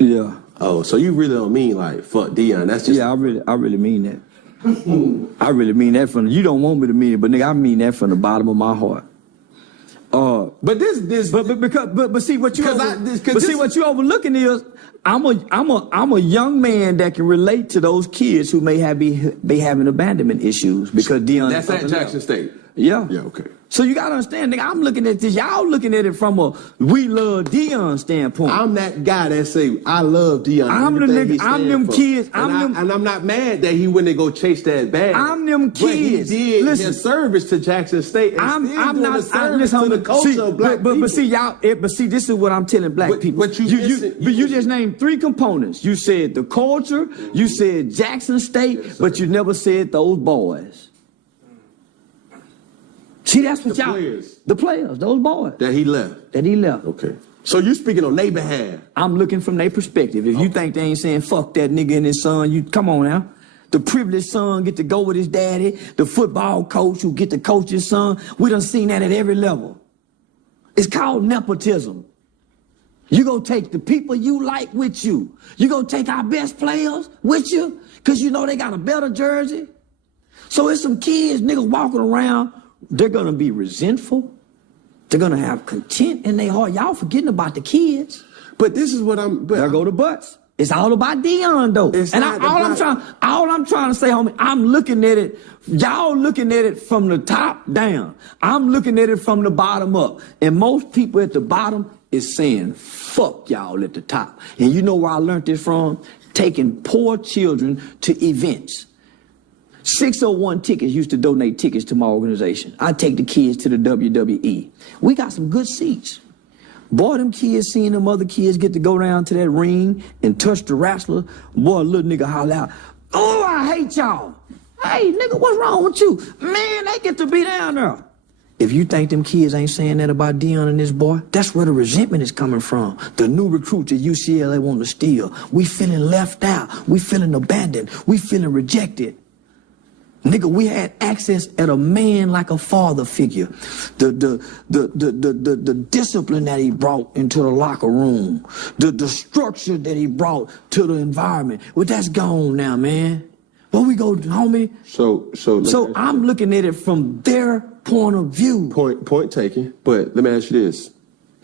Yeah. Oh, so you really don't mean like fuck Deion? That's just I really mean that. I really mean that from you don't want me to mean it, but nigga, I mean that from the bottom of my heart. But see what you what you overlooking is I'm a young man that can relate to those kids who may be having abandonment issues because Deion. That's at Jackson State. Yeah. Yeah. Okay. So you gotta understand, nigga, I'm looking at this. Y'all looking at it from a we love Deion standpoint. I'm that guy that say I love Deion. I'm the nigga. I'm them kids. And I'm not mad that he went to go chase that bag. I'm them kids. But he did his service to Jackson State. And I'm not service to the culture of black people. But see y'all. But see, this is what I'm telling black people. But you just named 3 components. You said the culture. You said Jackson State, but you never said those boys. See, that's what the players, those boys. That he left. Okay. So you speaking on their behalf. I'm looking from their perspective. If you think they ain't saying fuck that nigga and his son, you come on now. The privileged son get to go with his daddy. The football coach who get to coach his son. We done seen that at every level. It's called nepotism. You gonna take the people you like with you. You gonna take our best players with you because you know they got a better jersey. So it's some kids, niggas walking around. They're going to be resentful. They're going to have contempt in their heart. Y'all forgetting about the kids. But this is what there go the butts. It's all about Deion, though. All I'm trying to say, homie, I'm looking at it. Y'all looking at it from the top down. I'm looking at it from the bottom up. And most people at the bottom is saying, fuck y'all at the top. And you know where I learned this from? Taking poor children to events. 601 Tickets used to donate tickets to my organization. I take the kids to the WWE. We got some good seats. Boy, them kids seeing them other kids get to go down to that ring and touch the wrestler. Boy, little nigga holler out, oh, I hate y'all. Hey, nigga, what's wrong with you? Man, they get to be down there. If you think them kids ain't saying that about Deion and this boy, that's where the resentment is coming from. The new recruits at UCLA want to steal. We feeling left out. We feeling abandoned. We feeling rejected. Nigga, we had access at a man like a father figure. The discipline that he brought into the locker room. The structure that he brought to the environment. Well, that's gone now, man. Where we go, homie? So I'm looking at it from their point of view. Point taken. But let me ask you this.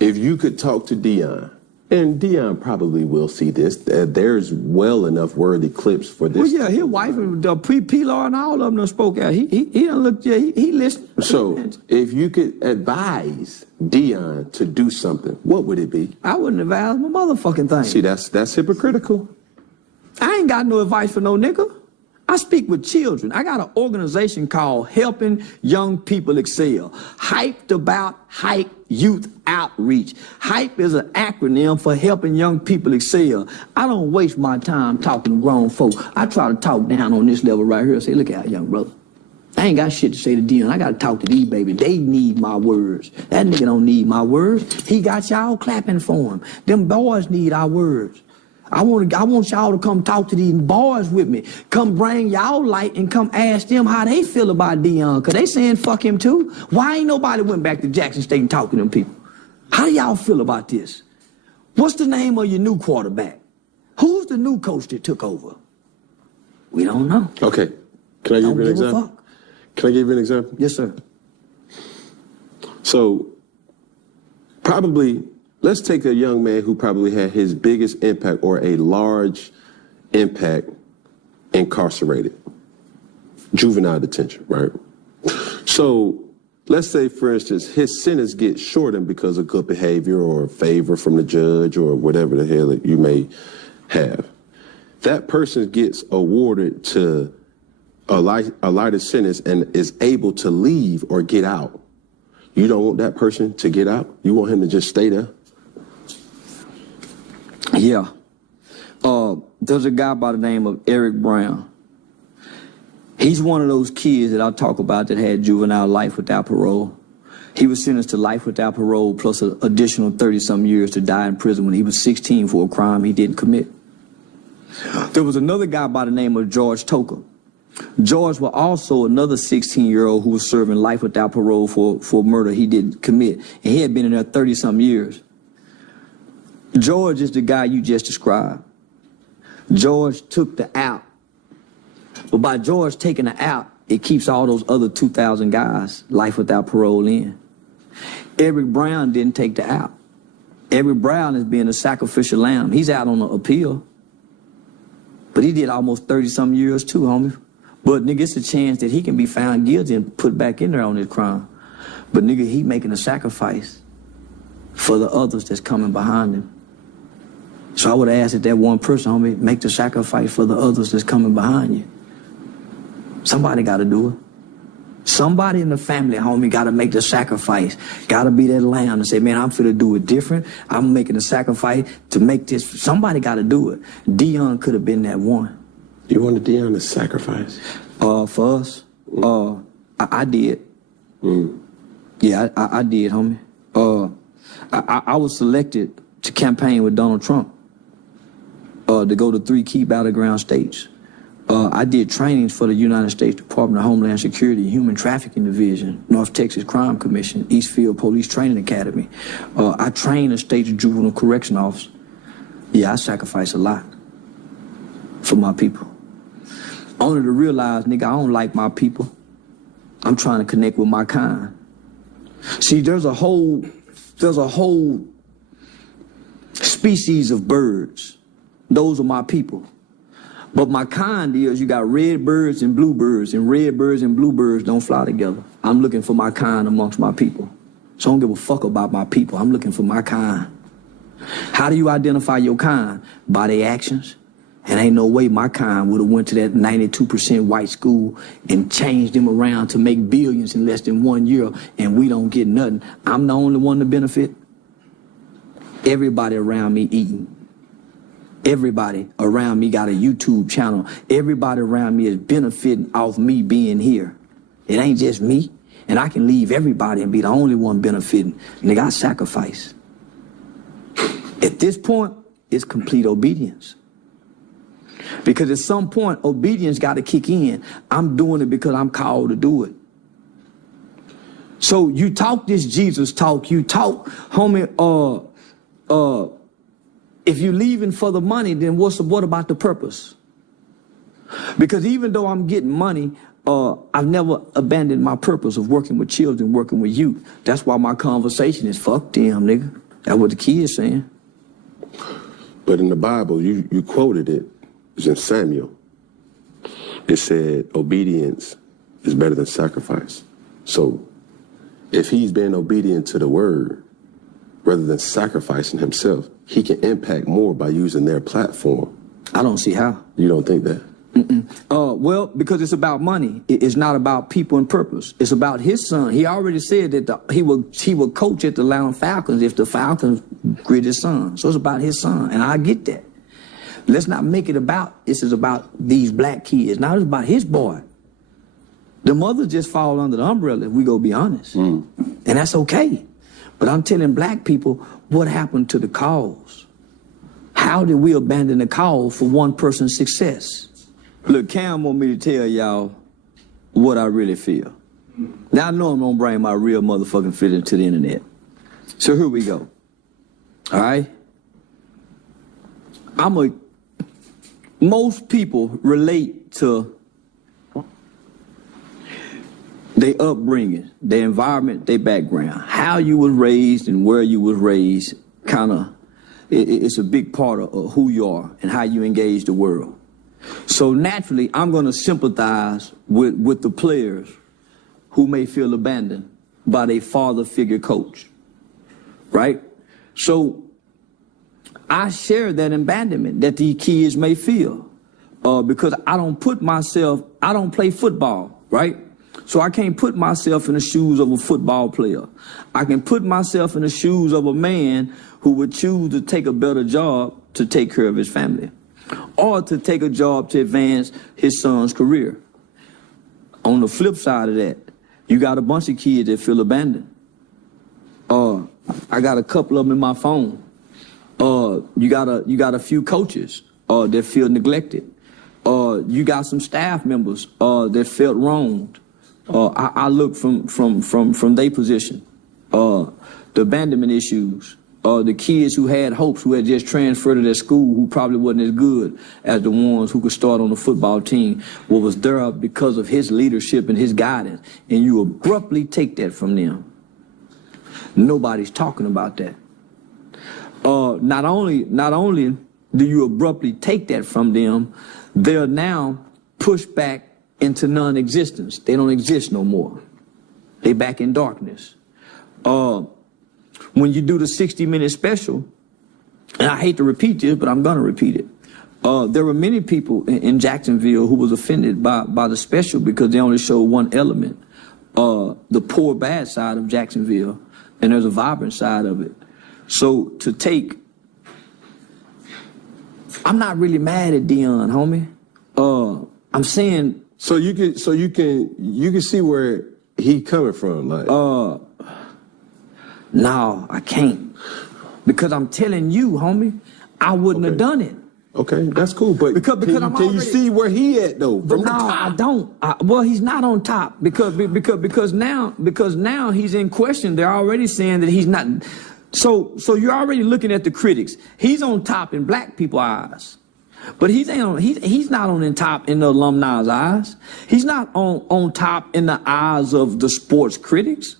If you could talk to Deion, and Deion probably will see this. There's well enough worthy clips for this. Well, yeah, his wife, the P-Law and all of them done spoke out. He done looked, yeah, he listened. So, if you could advise Deion to do something, what would it be? I wouldn't advise my motherfucking thing. See, that's hypocritical. I ain't got no advice for no nigga. I speak with children. I got an organization called Helping Young People Excel. Hyped about Hype Youth Outreach. HYPE is an acronym for Helping Young People Excel. I don't waste my time talking to grown folk. I try to talk down on this level right here and say, look out, young brother. I ain't got shit to say to Deion. I got to talk to these baby. They need my words. That nigga don't need my words. He got y'all clapping for him. Them boys need our words. I want y'all to come talk to these boys with me. Come bring y'all light and come ask them how they feel about Deion. Because they saying fuck him too. Why ain't nobody went back to Jackson State and talked to them people? How do y'all feel about this? What's the name of your new quarterback? Who's the new coach that took over? We don't know. Okay. Can I give you an example? Can I give you an example? Yes, sir. So, probably... let's take a young man who probably had his biggest impact or a large impact incarcerated. Juvenile detention, right? So let's say, for instance, his sentence gets shortened because of good behavior or favor from the judge or whatever the hell you may have. That person gets awarded to a lighter sentence and is able to leave or get out. You don't want that person to get out? You want him to just stay there? Yeah. There's a guy by the name of Eric Brown. He's one of those kids that I talk about that had juvenile life without parole. He was sentenced to life without parole plus an additional 30-some years to die in prison when he was 16 for a crime he didn't commit. There was another guy by the name of George Toker. George was also another 16-year-old who was serving life without parole for murder he didn't commit. And he had been in there 30-some years. George is the guy you just described. George took the out. But by George taking the out, it keeps all those other 2,000 guys life without parole in. Eric Brown didn't take the out. Eric Brown is being a sacrificial lamb. He's out on an appeal. But he did almost 30-some years too, homie. But nigga, it's a chance that he can be found guilty and put back in there on his crime. But nigga, he making a sacrifice for the others that's coming behind him. So I would ask that one person, homie, make the sacrifice for the others that's coming behind you. Somebody got to do it. Somebody in the family, homie, got to make the sacrifice. Got to be that lamb and say, man, I'm finna do it different. I'm making a sacrifice to make this. Somebody got to do it. Deion could have been that one. You wanted Deion to sacrifice? For us, I did. Yeah, I did, homie. I was selected to campaign with Donald Trump to go to 3 key battleground states. I did trainings for the United States Department of Homeland Security, Human Trafficking Division, North Texas Crime Commission, Eastfield Police Training Academy. I trained a state juvenile correction officer. Yeah, I sacrifice a lot for my people. Only to realize, nigga, I don't like my people. I'm trying to connect with my kind. See, there's a whole species of birds. Those are my people. But my kind is you got red birds and bluebirds, and red birds and bluebirds don't fly together. I'm looking for my kind amongst my people. So I don't give a fuck about my people. I'm looking for my kind. How do you identify your kind? By their actions. And ain't no way my kind would have went to that 92% white school and changed them around to make billions in less than 1 year, and we don't get nothing. I'm the only one to benefit. Everybody around me eating. Everybody around me got a YouTube channel. Everybody around me is benefiting off me being here. It ain't just me. And I can leave everybody and be the only one benefiting. Nigga, I sacrifice. At this point, it's complete obedience. Because at some point, obedience got to kick in. I'm doing it because I'm called to do it. So you talk this Jesus talk. You talk, homie, if you're leaving for the money, then what about the purpose? Because even though I'm getting money, I've never abandoned my purpose of working with children, working with youth. That's why my conversation is fuck them, nigga. That's what the kid's saying. But in the Bible, you quoted it. It's in Samuel. It said obedience is better than sacrifice. So if he's being obedient to the word rather than sacrificing himself, he can impact more by using their platform. I don't see how. You don't think that? Well, because it's about money. It's not about people and purpose. It's about his son. He already said that he will coach at the Atlanta Falcons if the Falcons greet his son. So it's about his son, and I get that. Let's not make it about, this is about these black kids. Now it's about his boy. The mother just fall under the umbrella, if we go be honest. And that's okay. But I'm telling black people what happened to the cause. How did we abandon the cause for one person's success? Look, Cam want me to tell y'all what I really feel. Now I know I'm gonna bring my real motherfucking feelings to the internet. So here we go. All right? Most people relate to their upbringing, their environment, their background, how you was raised and where you was raised. It's a big part of who you are and how you engage the world. So naturally, I'm going to sympathize with the players who may feel abandoned by their father figure coach, right? So I share that abandonment that these kids may feel because I don't play football, right? So I can't put myself in the shoes of a football player. I can put myself in the shoes of a man who would choose to take a better job to take care of his family or to take a job to advance his son's career. On the flip side of that, you got a bunch of kids that feel abandoned. I got a couple of them in my phone. You got a few coaches that feel neglected. You got some staff members that felt wronged. I look from their position. The abandonment issues the kids who had hopes, who had just transferred to their school, who probably wasn't as good as the ones who could start on the football team, what was there because of his leadership and his guidance, and you abruptly take that from them. Nobody's talking about that. Not only do you abruptly take that from them, they're now pushed back into non-existence. They don't exist no more. They back in darkness. When you do the 60-minute special, and I hate to repeat this, but I'm going to repeat it. There were many people in Jacksonville who was offended by the special because they only showed one element, the poor, bad side of Jacksonville, and there's a vibrant side of it. So to take, I'm not really mad at Deion, homie. I'm saying. So you can see where he coming from, like. No, I can't, because I'm telling you, homie, I wouldn't have done it. Okay, that's cool, but because can you see where he at though? From the top? I don't. Well, he's not on top because now he's in question. They're already saying that he's not. So you're already looking at the critics. He's on top in black people's eyes, but he's not on top in the alumni's eyes. He's not on top in the eyes of the sports critics.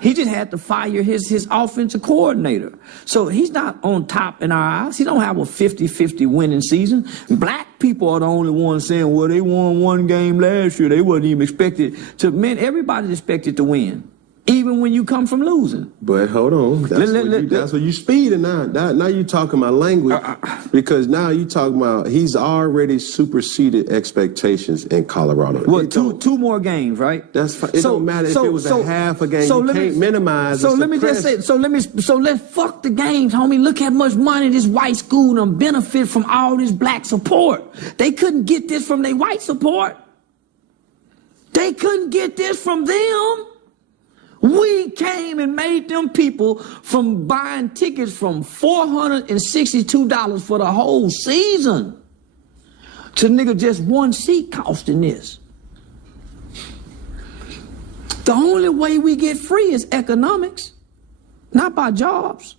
He just had to fire his offensive coordinator. So he's not on top in our eyes. He don't have a 50-50 winning season. Black people are the only ones saying, well, they won one game last year. They wasn't even expected to. Man, everybody's expected to win, even when you come from losing. But hold on. That's what you speeding now. Now you talking my language because now you talking about he's already superseded expectations in Colorado. Well, two more games, right? That's fine. It don't matter if it was a half a game. You can't minimize. So let me just say. So let's fuck the games, homie. Look how much money this white school done benefit from all this black support. They couldn't get this from their white support. They couldn't get this from them. We came and made them people from buying tickets from $462 for the whole season to nigga just one seat costing this. The only way we get free is economics, not by jobs.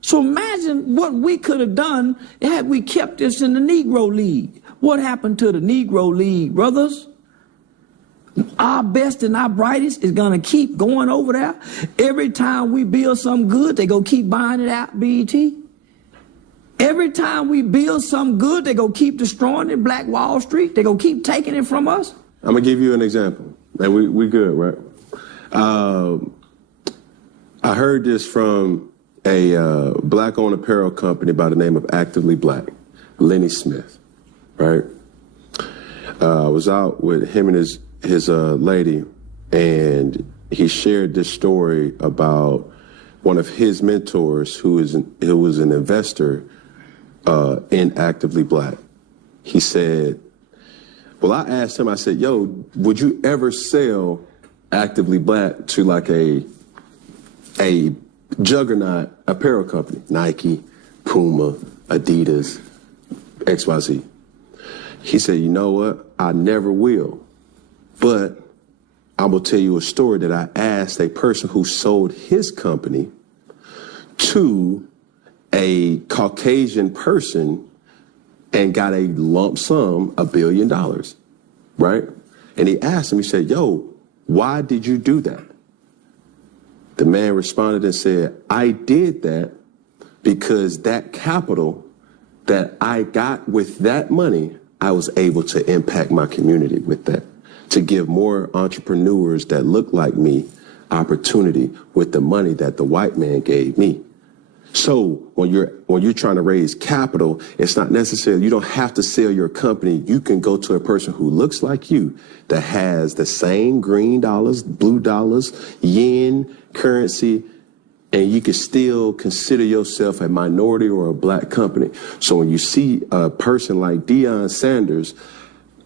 So imagine what we could have done had we kept this in the Negro League. What happened to the Negro League, brothers? Our best and our brightest is going to keep going over there. Every time we build something good, they go keep buying it out, BET. Every time we build something good, they go keep destroying it, Black Wall Street. They go keep taking it from us. I'm going to give you an example. And we good, right? I heard this from a black-owned apparel company by the name of Actively Black, Lenny Smith, right? I was out with him and his lady, and he shared this story about one of his mentors who was an investor in Actively Black. He said, well, I asked him, I said, yo, would you ever sell Actively Black to like a juggernaut apparel company, Nike, Puma, Adidas, XYZ? He said, you know what? I never will. But I'm going to tell you a story that I asked a person who sold his company to a Caucasian person and got a lump sum, $1 billion, right? And he asked him, he said, yo, why did you do that? The man responded and said, I did that because that capital that I got with that money, I was able to impact my community with that, to give more entrepreneurs that look like me opportunity with the money that the white man gave me. So when you're trying to raise capital, it's not necessarily, you don't have to sell your company. You can go to a person who looks like you that has the same green dollars, blue dollars, yen currency, and you can still consider yourself a minority or a black company. So when you see a person like Deion Sanders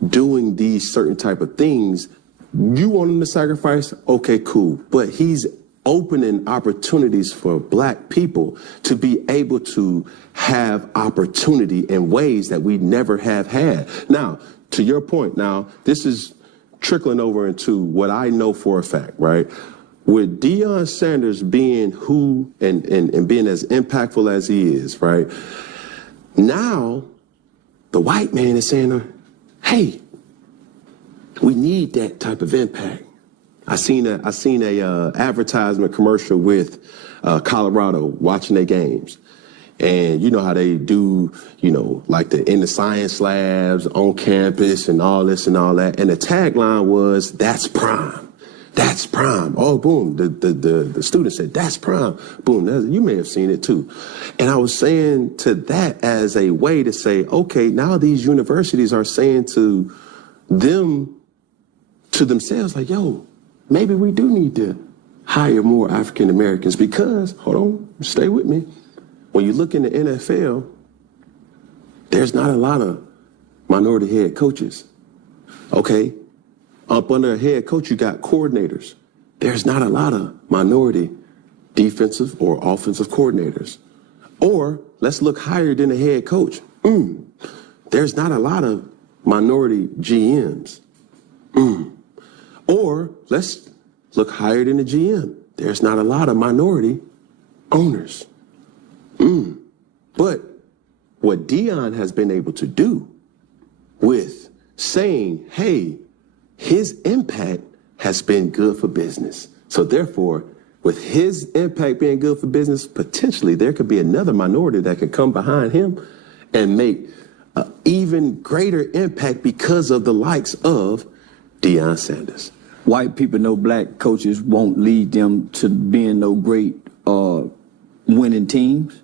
doing these certain type of things, you want him to sacrifice? Okay, cool. But he's opening opportunities for black people to be able to have opportunity in ways that we never have had. Now, to your point, now, this is trickling over into what I know for a fact, right? with Deion Sanders being who and being as impactful as he is, right? Now, the white man is saying, hey, we need that type of impact. I seen a advertisement commercial with Colorado watching their games. And you know how they do, like in the science labs on campus and all this and all that. And the tagline was, that's prime. That's prime. Oh, boom. The student said, that's prime. Boom. You may have seen it too. And I was saying to that as a way to say, okay, now these universities are saying to themselves, like, yo, maybe we do need to hire more African Americans because, hold on, stay with me. When you look in the NFL, there's not a lot of minority head coaches. Okay? Up under a head coach, you got coordinators. There's not a lot of minority defensive or offensive coordinators. Or let's look higher than the head coach. There's not a lot of minority GMs. Or let's look higher than the GM. There's not a lot of minority owners. But what Deion has been able to do with saying, hey, his impact has been good for business. So therefore, with his impact being good for business, potentially there could be another minority that could come behind him and make an even greater impact because of the likes of Deion Sanders. White people know black coaches won't lead them to being no great winning teams.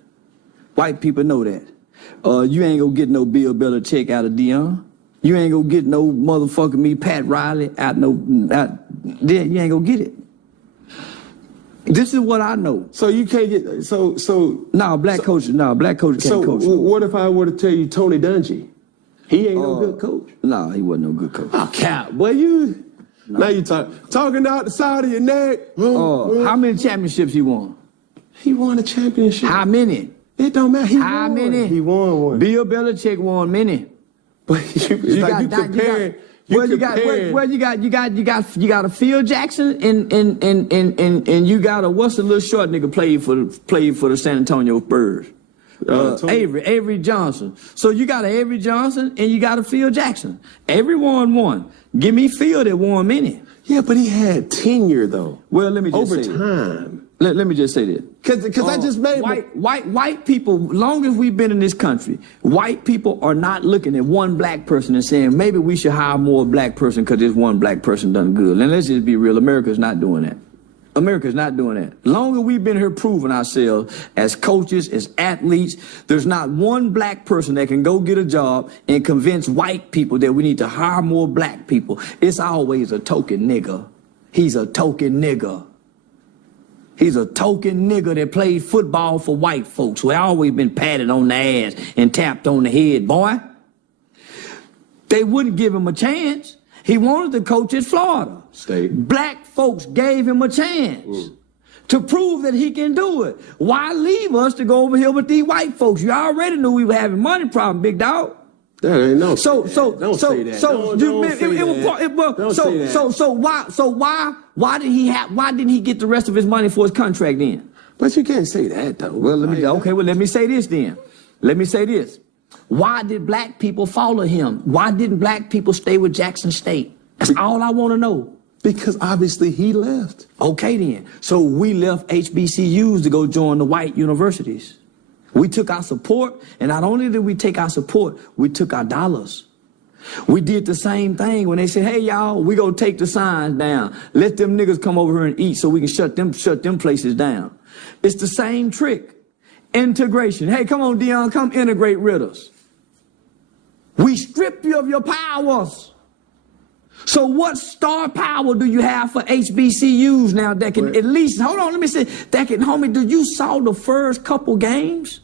White people know that. You ain't gonna get no Bill Belichick out of Deion. You ain't gonna get no motherfucking me Pat Riley out. You ain't gonna get it. This is what I know. So you can't get black coaches can't coach. So what if I were to tell you Tony Dungy? He ain't no good coach. No, he wasn't no good coach. Oh, cap, boy, you. No. Now you talking out the side of your neck. How many championships he won? He won a championship. How many? It don't matter. How many? He won one. Bill Belichick won many. But you got a Phil Jackson and you got a what's the little short nigga played for the San Antonio Spurs? Avery Johnson. So you got an Avery Johnson and you got a Phil Jackson. Everyone won. Give me Phil that won many. Yeah, but he had tenure though. Well, let me just over say time. Let me just say this. Because I just made white people, long as we've been in this country, white people are not looking at one black person and saying, maybe we should hire more black person because this one black person done good. And let's just be real, America's not doing that. America's not doing that. Long as we've been here proving ourselves as coaches, as athletes, there's not one black person that can go get a job and convince white people that we need to hire more black people. It's always a token nigga. He's a token nigga. He's a token nigga that played football for white folks who always been patted on the ass and tapped on the head, boy. They wouldn't give him a chance. He wanted to coach at Florida State. Black folks gave him a chance to prove that he can do it. Why leave us to go over here with these white folks? You already knew we were having money problem, big dog. That ain't no. Why didn't he get the rest of his money for his contract then? But you can't say that though. Well, let me say this then. Let me say this. Why did black people follow him? Why didn't black people stay with Jackson State? That's all I want to know. Because obviously he left. Okay then. So we left HBCUs to go join the white universities. We took our support, and not only did we take our support, we took our dollars. We did the same thing when they said, hey, y'all, we gonna take the signs down. Let them niggas come over here and eat so we can shut them places down. It's the same trick. Integration. Hey, come on, Deion, come integrate with us. We stripped you of your powers. So what star power do you have for HBCUs now that can at least, hold on, let me say, that can, homie, do you saw the first couple games?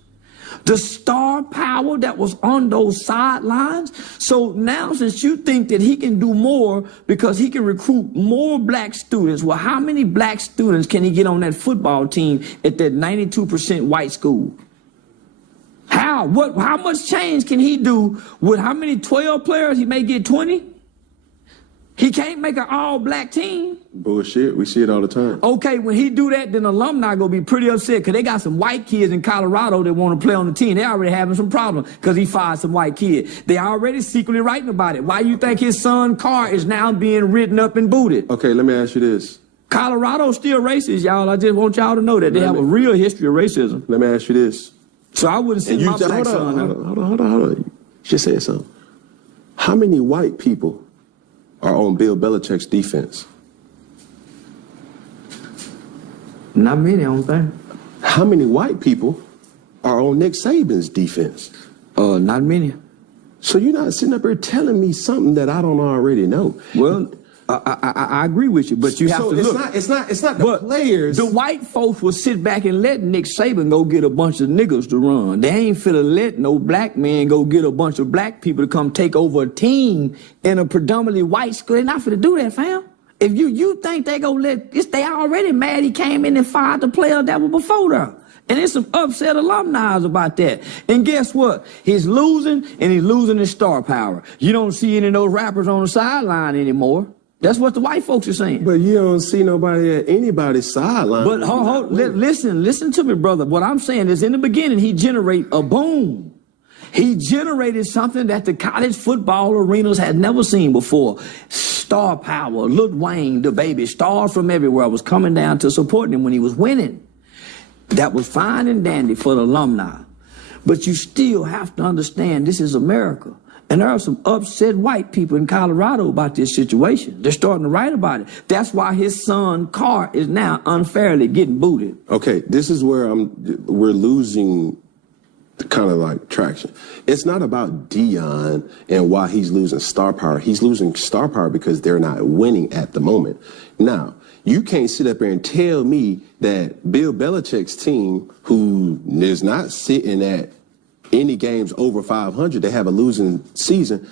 The star power that was on those sidelines. So now since you think that he can do more because he can recruit more black students, well, how many black students can he get on that football team at that 92% white school? How much change can he do with how many 12 players? He may get 20. He can't make an all-black team. Bullshit. We see it all the time. Okay, when he do that, then alumni gonna be pretty upset because they got some white kids in Colorado that want to play on the team. They already having some problems because he fired some white kids. They already secretly writing about it. Why you think his son's car is now being written up and booted? Okay, let me ask you this. Colorado's still racist, y'all. I just want y'all to know that they have a real history of racism. Let me ask you this. So I wouldn't send my black son. Hold on. You just said something. How many white people are on Bill Belichick's defense? Not many, I don't think. How many white people are on Nick Saban's defense? Not many. So you're not sitting up here telling me something that I don't already know. Well, I agree with you, but you have to look. It's not the players. The white folks will sit back and let Nick Saban go get a bunch of niggas to run. They ain't finna let no black man go get a bunch of black people to come take over a team in a predominantly white school. They're not finna do that, fam. If you think they gonna let this, they already mad he came in and fired the player that was before there. And there's some upset alumni about that. And guess what? He's losing, and he's losing his star power. You don't see any of those rappers on the sideline anymore. That's what the white folks are saying. But you don't see nobody at anybody's sideline. But listen to me, brother. What I'm saying is in the beginning, he generated a boom. He generated something that the college football arenas had never seen before. Star power. Lil Wayne, the baby, stars from everywhere was coming down to support him when he was winning. That was fine and dandy for the alumni. But you still have to understand this is America. And there are some upset white people in Colorado about this situation. They're starting to write about it. That's why his son's car is now unfairly getting booted. Okay, this is where we're losing kind of like traction. It's not about Deion and why he's losing star power. He's losing star power because they're not winning at the moment. Now, you can't sit up there and tell me that Bill Belichick's team, who is not sitting at any games over 500, they have a losing season,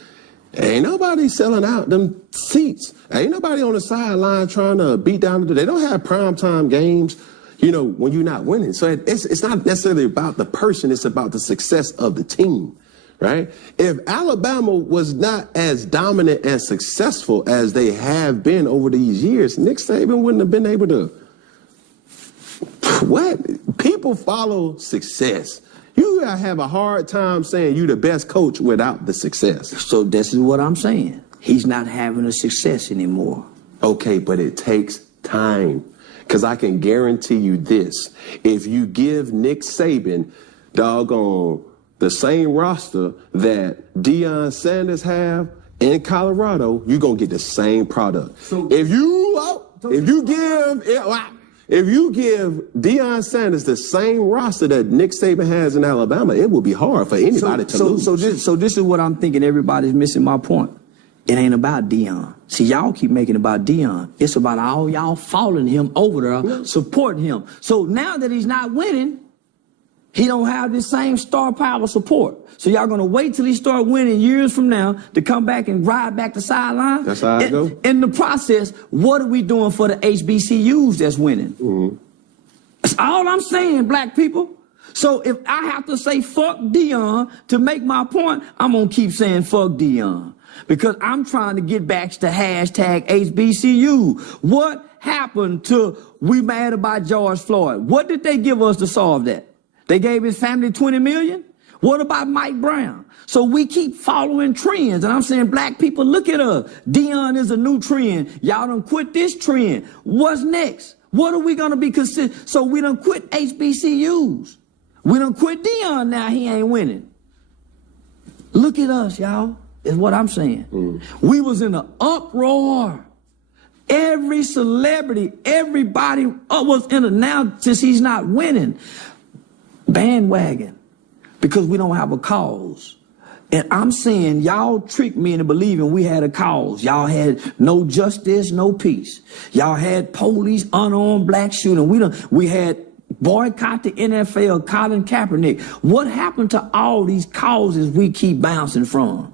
ain't nobody selling out them seats. Ain't nobody on the sideline trying to beat down. They don't have primetime games, you know, when you're not winning. So it's not necessarily about the person, it's about the success of the team, right? If Alabama was not as dominant and successful as they have been over these years, Nick Saban wouldn't have been able to. What? People follow success. You have a hard time saying you're the best coach without the success. So this is what I'm saying. He's not having a success anymore. Okay, but it takes time. Because I can guarantee you this. If you give Nick Saban, doggone, the same roster that Deion Sanders have in Colorado, you're going to get the same product. So if you give Deion Sanders the same roster that Nick Saban has in Alabama, it will be hard for anybody to lose. So this is what I'm thinking. Everybody's missing my point. It ain't about Deion. See, y'all keep making it about Deion. It's about all y'all following him over there, supporting him. So now that he's not winning, he don't have this same star power support. So y'all gonna wait till he start winning years from now to come back and ride back the sideline? That's how I go. In the process, what are we doing for the HBCUs that's winning? Mm-hmm. That's all I'm saying, black people. So if I have to say fuck Deion to make my point, I'm gonna keep saying fuck Deion. Because I'm trying to get back to hashtag HBCU. What happened to we mad about George Floyd? What did they give us to solve that? They gave his family $20 million? What about Mike Brown? So we keep following trends. And I'm saying, black people, look at us. Deion is a new trend. Y'all done quit this trend. What's next? What are we going to be considered? So we done quit HBCUs. We done quit Deion now. He ain't winning. Look at us, y'all, is what I'm saying. We was in an uproar. Every celebrity, everybody was in a now since he's not winning. Bandwagon, because we don't have a cause. And I'm saying y'all tricked me into believing we had a cause. Y'all had no justice, no peace. Y'all had police, unarmed black shooting. We had boycott the NFL, Colin Kaepernick. What happened to all these causes we keep bouncing from?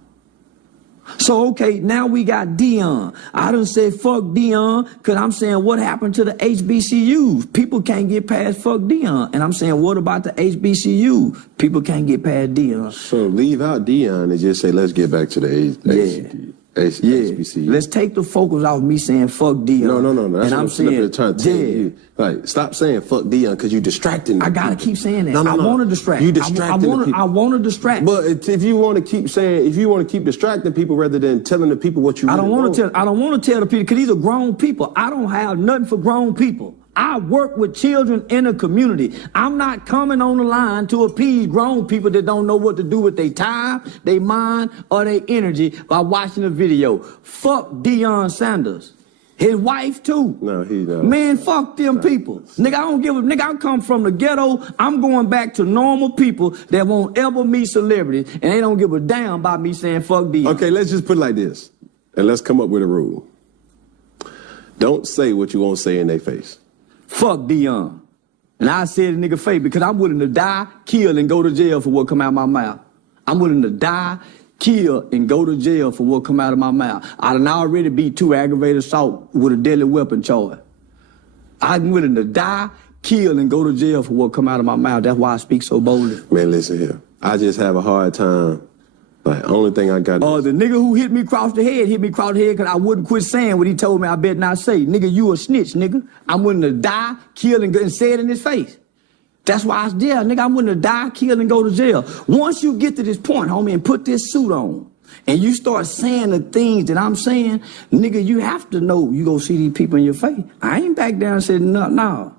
So, okay, now we got Deion. I done said fuck Deion because I'm saying what happened to the HBCUs? People can't get past fuck Deion. And I'm saying what about the HBCU? People can't get past Deion. So leave out Deion and just say let's get back to the HBCU. Let's take the focus off me saying fuck Deion. No. That's and what I'm saying, trying to tell you. Like, stop saying fuck Deion because you distracting. I gotta keep saying that. I want to distract. You distracting the people. I want to distract. But if you want to keep saying, if you want to keep distracting people rather than telling the people what you, I don't want to tell the people because these are grown people. I don't have nothing for grown people. I work with children in the community. I'm not coming on the line to appease grown people that don't know what to do with their time, their mind, or their energy by watching a video. Fuck Deion Sanders. His wife too. No, he not. Man, fuck them people. Nigga, I don't give a nigga. I come from the ghetto. I'm going back to normal people that won't ever meet celebrities, and they don't give a damn about me saying fuck Deion. Okay, let's just put it like this, and let's come up with a rule. Don't say what you won't say in their face. Fuck Deion. And I said a nigga face because I'm willing to die, kill, and go to jail for what come out of my mouth. I'm willing to die, kill, and go to jail for what come out of my mouth. I done already beat 2 aggravated assault with a deadly weapon charge. I'm willing to die, kill, and go to jail for what come out of my mouth. That's why I speak so boldly. Man, listen here. I just have a hard time. Like, only thing I got. The nigga who hit me across the head because I wouldn't quit saying what he told me I better not say. Nigga, you a snitch, nigga. I'm willing to die, kill, and say it in his face. That's why I was there, nigga. I'm willing to die, kill, and go to jail. Once you get to this point, homie, and put this suit on, and you start saying the things that I'm saying, nigga, you have to know you go see these people in your face. I ain't back down and said, no.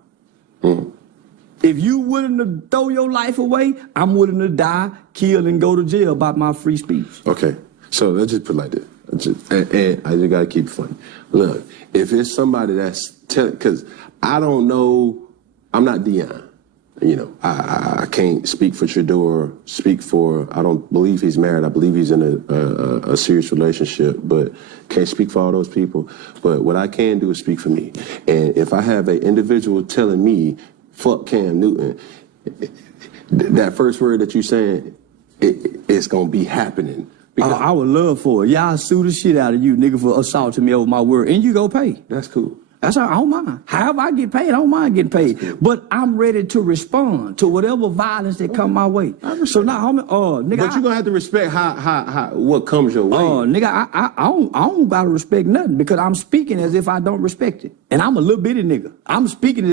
If you willing to throw your life away, I'm willing to die, kill, and go to jail about my free speech. Okay, so let's just put it like this. And I just got to keep it funny. Look, if it's somebody that's because I don't know, I'm not Deion. You know, I can't speak for Shador, I don't believe he's married. I believe he's in a serious relationship, but can't speak for all those people. But what I can do is speak for me. And if I have an individual telling me, fuck Cam Newton, that first word that you saying, it's going to be happening. I would love for it. Y'all sue the shit out of you, nigga, for assaulting me over my word. And you go pay. That's cool. That's all. I don't mind. However I get paid, I don't mind getting paid. Cool. But I'm ready to respond to whatever violence that come my way. So now, homie, nigga. But you're going to have to respect how what comes your way. Nigga, I don't got to respect nothing because I'm speaking as if I don't respect it. And I'm a little bitty nigga. I'm speaking as